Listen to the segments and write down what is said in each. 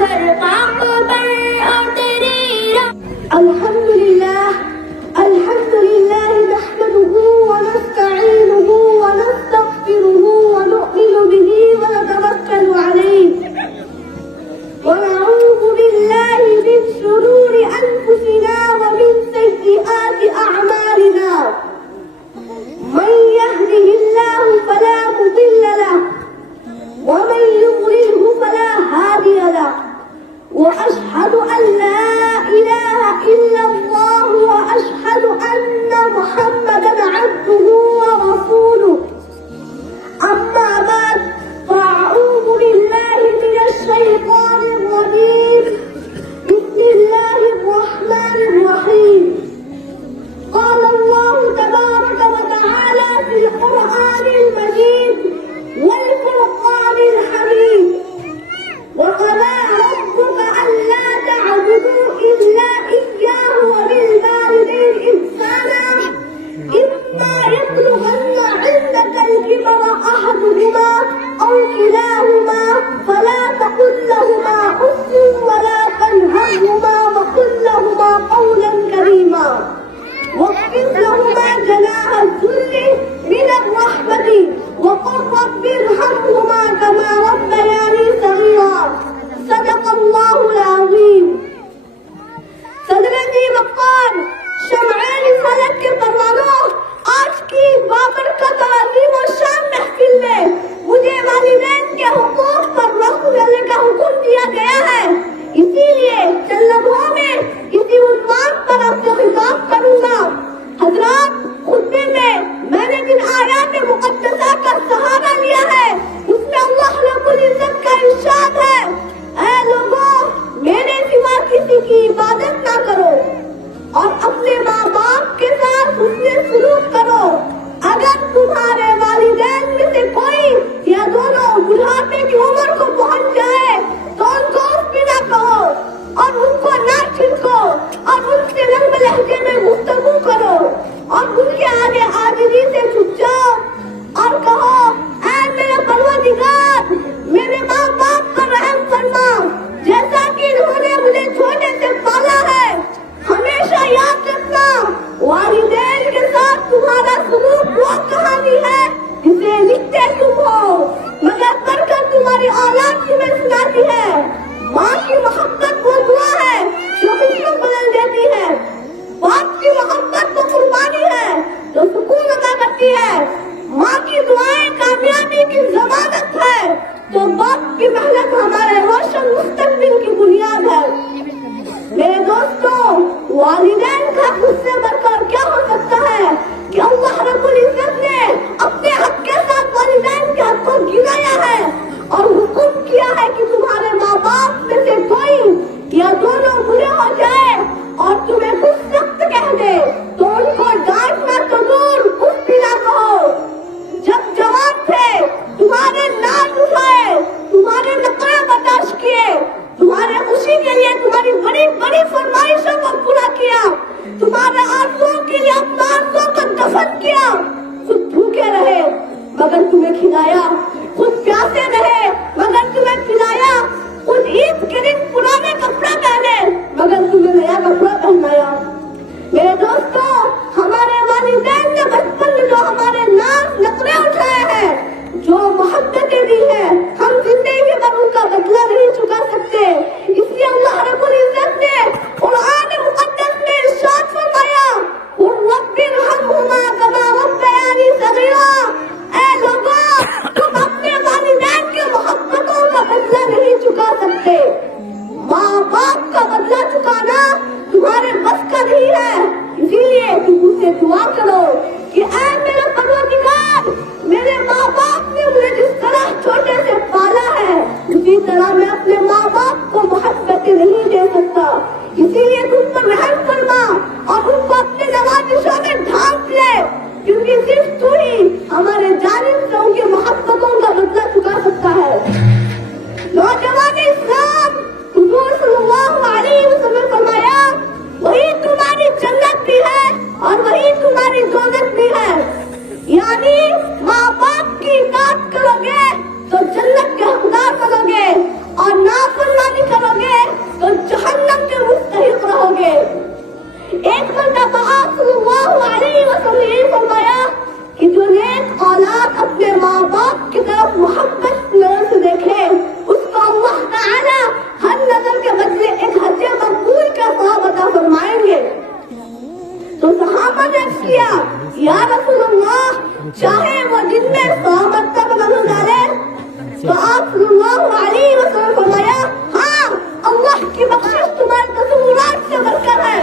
گھر پاک پر اور تیری الحمدللہ نحمده ونستعینه ونستغفره ونؤمن به ونتوکل علیہ ونعوذ باللہ من شرور انفسنا ومن سیئات اعمالنا من يهده الله فلا مضل له ومن يضلله فلا هادي له وأشهد أن لا إله إلا الله وأشهد أن محمدا عبده ورسوله أما بعد فأعوذ بالله من الشيطان الرجيم بسم الله الرحمن الرحيم قال الله تبارك وتعالى في القرآن المجيد والفرقان الحميد وقضى ربك ألا تعبدوا إلا إياه وبالوالدين إحسانا إما يبلغن عندك الكبر أحدهما أو كلاهما فلا تقل لهما أف ولا تنهرهما وقل لهما قولا كريما واخفض لهما جناح الذل من الرحمة وقل رب ارحمهما كما ربياني صغيرا صدق الله العظيم. صدرتی وقار شمعان فلک کے پروانوں، آج کی بابرکت اور عظیم و شان محفل میں مجھے والدین کے حقوق پر روک دینے کا حکم دیا گیا ہے. اسی لیے چند لمحوں میں اسی عنوان پر آپ سے خطاب کروں گا. حضرات، خطبے میں نے جن آیات مقدسہ کا سہارا لیا ہے اس میں اللہ رب العزت کا ارشاد ہے: اے لوگوں، میرے سوا کسی کی عبادت نہ کرو اور اپنے ماں باپ کے ساتھ حسن سلوک کرو. اگر تمہارے والدین میں سے کوئی یا دونوں بڑھاپے کی عمر کو پہنچ جائے تو ان کو اف نہ کہو اور ان کو نہ چھڑکو اور ان سے نرم لہجے میں گفتگو کرو اور ان کے آگے عاجزی سے جھک جاؤ اور کہو: اے میرا پروردگار، میرے ماں باپ پر رحم فرما، جیسا کہ انہوں نے مجھے چھوٹے سے پالا ہے. ہمیشہ یاد رکھنا، والدین کے ساتھ تمہارا سلوک وہ کہانی ہے جسے لکھتے تم ہو مگر پڑھ کر تمہاری اولاد تمہیں سناتی ہے. ماں کی محبت وہ دعا ہے جو خوشیوں بدل دیتی ہے. باپ کی محبت وہ قربانی ہے جو سکون عطا کرتی ہے. ماں کی دعائیں کامیابی کی ضمانت ہے تو باپ کی محنت ہمارے روشن مستقبل کی بنیاد ہے. میرے دوستوں، والدین کا خود سے بڑھ کر کیا ہو سکتا ہے کہ اللہ رب العزت نے اپنے حق کے ساتھ والدین کے حق کو گنایا ہے اور حکم کیا ہے کہ تمہارے ماں باپ میں سے کوئی یا دونوں برے ہو جائے اور تمہیں کچھ سخت کہہ دے تو ان کو ڈانٹنا تو دور کچھ بھی نہ کہو. جب جوان تھے تمہارے ناز اٹھائے، تمہارے نقرے برداشت کیے، تمہارے خوشی کے لیے تمہاری بڑی بڑی فرمائشوں کو پورا کیا، تمہارے آرزوؤں کے لیے اپنا آرزوؤں کو دفن کیا. خود بھوکے رہے مگر تمہیں کھلایا، خود پیاسے رہے مگر تمہیں پلایا، خود عید کے دن پرانے کپڑے پہنے مگر تمہیں نیا کپڑا پہنایا. میرے دوستوں، ہمارے والدین نے بچپن میں جو ہمارے ناز نخرے اٹھائے ہیں، جو محبتیں دی ہیں، ہم زندگی بھر ان کا بدلہ نہیں چکا سکتے. اس لیے اللہ رب العزت نے قرآن مقدس میں ارشاد فرمایا: رب ارحمہما کما ربیانی صغیرا. اے لوگوں، تم اپنے والدین کی محبتوں کا بدلہ نہیں چکا سکتے. ماں باپ کا بدلہ چکانا تمہارے بس کا نہیں ہے. اسی لیے تم اس سے دعا کرو کہ اے میرا پروردگار، میرے ماں باپ نے مجھے جس طرح چھوٹے سے یا رسول اللہ چاہے وہ دن میں 100 مرتبہ وضو ڈالے تو آپ صلی اللہ علیہ وسلم فرمایا ہاں اللہ کی بخشش تمہارے تصورات سے بڑھ کر ہے.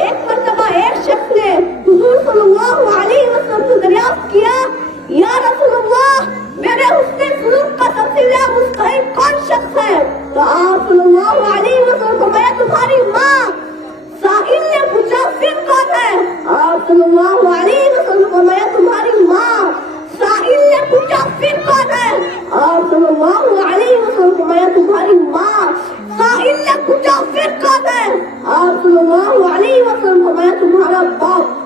ایک مرتبہ ایک شخص نے حضور صلی اللہ علیہ وسلم سے دریافت کیا یا رسول اللہ میرے حسن سلوک کا سب سے زیادہ مستحق کون شخص ہے؟ تو آپ صلی اللہ علیہ وسلم فرمایا تمہاری ماں. سائل نے پوچھا پھر کون ہے؟ آپ صلی اللہ علیہ وسلم فرمایا تمہاری ماں. سائل نے پوچھا پھر کون ہے؟ آپ صلی اللہ علیہ وسلم فرمایا تمہاری ماں. سائل نے پوچھا پھر کون ہے؟ آپ صلی اللہ علیہ وسلم فرمایا تمہارا باپ.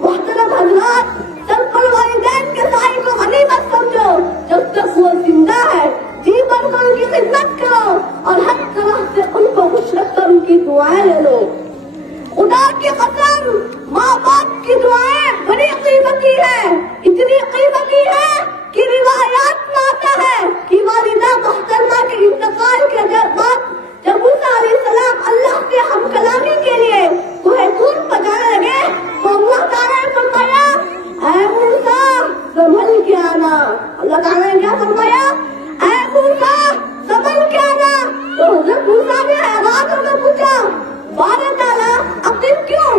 محترم حضرات سرپل والدین کے سائے کو غنیمت سمجھو جب تک وہ زندہ ہے. جی بھر کر ان کی خدمت کرو اور ہر طرح سے ان کو خوش رکھ کر ان کی دعائیں لے لو. خدا کی قسم ماں باپ کی دعائیں بڑی قیمتی ہے. اتنی قیمتی ہے کہ روایات میں آتا ہے کہ والدہ محترمہ کے انتقال کے بعد جب موسیٰ علیہ السلام اللہ کے ہم کلامی کے لیے کوہ طور پر جانے لگے تو اللہ تعالیٰ نے فرمایا اے موسیٰ سنبھل کے آنا. اللہ تعالیٰ نے کیا فرمایا اے موسیٰ سنبھل کے آنا. تو حضرت موسیٰ نے حیران ہو کر پوچھا بارہ تعالیٰ اب دن کیوں؟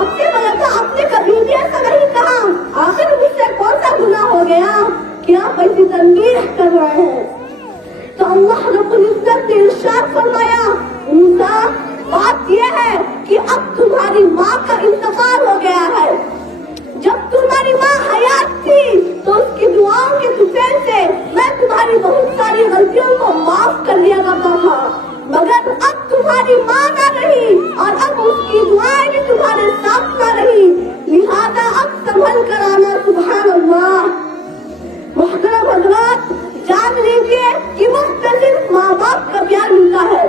اب سے بلا تھا آپ نے کبھی بھی ایسا نہیں کہا. آخر مجھ سے کون سا گناہ ہو گیا کہ آپ ایسی تنبیہ کر رہے ہیں؟ تو اللہ رب العزت نے ارشاد فرمایا موسیٰ بات یہ ہے کہ اب تمہاری ماں کا انتقال ہو گیا ہے. جب تمہاری ماں حیات تھی تو اس کی دعاؤں کے طفیل سے میں تمہاری بہت ساری غلطیوں کو معاف کر لیا کرتا تھا. مگر اب تمہاری ماں نہ رہی اور اب اس کی دعائیں بھی تمہارے ساتھ نہ رہی, لہذا اب سنبھل کر آنا. سبحان اللہ. محترم حضرات جان لیجیے کہ وقت پہ صرف ماں باپ کا پیار ملتا ہے.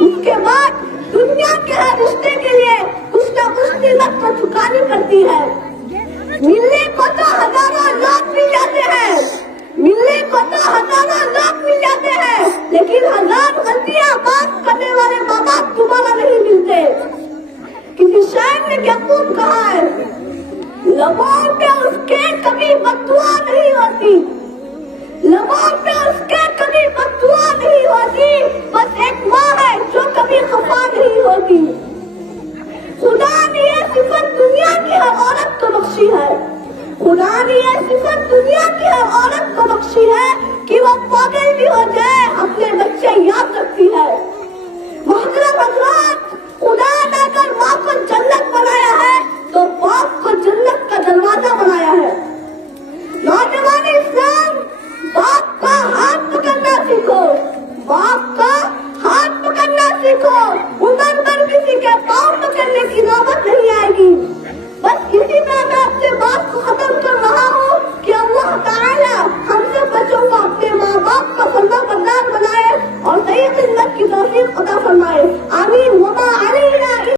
اس کے بعد دنیا کے ہر رشتے کے لیے کچھ نہ کچھ قیمت کو چکانی پڑتی ہے. ملنے کو تو ہزاروں لوگ مل جاتے ہیں, ملنے کو تو ہزاروں لوگ مل جاتے ہیں, لیکن ہزار غلطیاں معاف کرنے والے ماں باپ دوبارہ نہیں ملتے. کسی شاعر نے کیا خوب کہا ہے لبوں پہ اس کے کبھی بد دعا نہیں ہوتی, لبوں پہ اس کے کبھی بد دعا نہیں ہوتی, بس ایک ماں ہے جو کبھی خفا نہیں ہوتی. خدا نے یہ صفت دنیا کی ہر عورت کو بخشی ہے. خدا نے یہ صفت دنیا کی ہر عورت کو بخشی ہے کہ وہ پاگل بھی ہو جائے اپنے بچے یاد رکھتی ہے.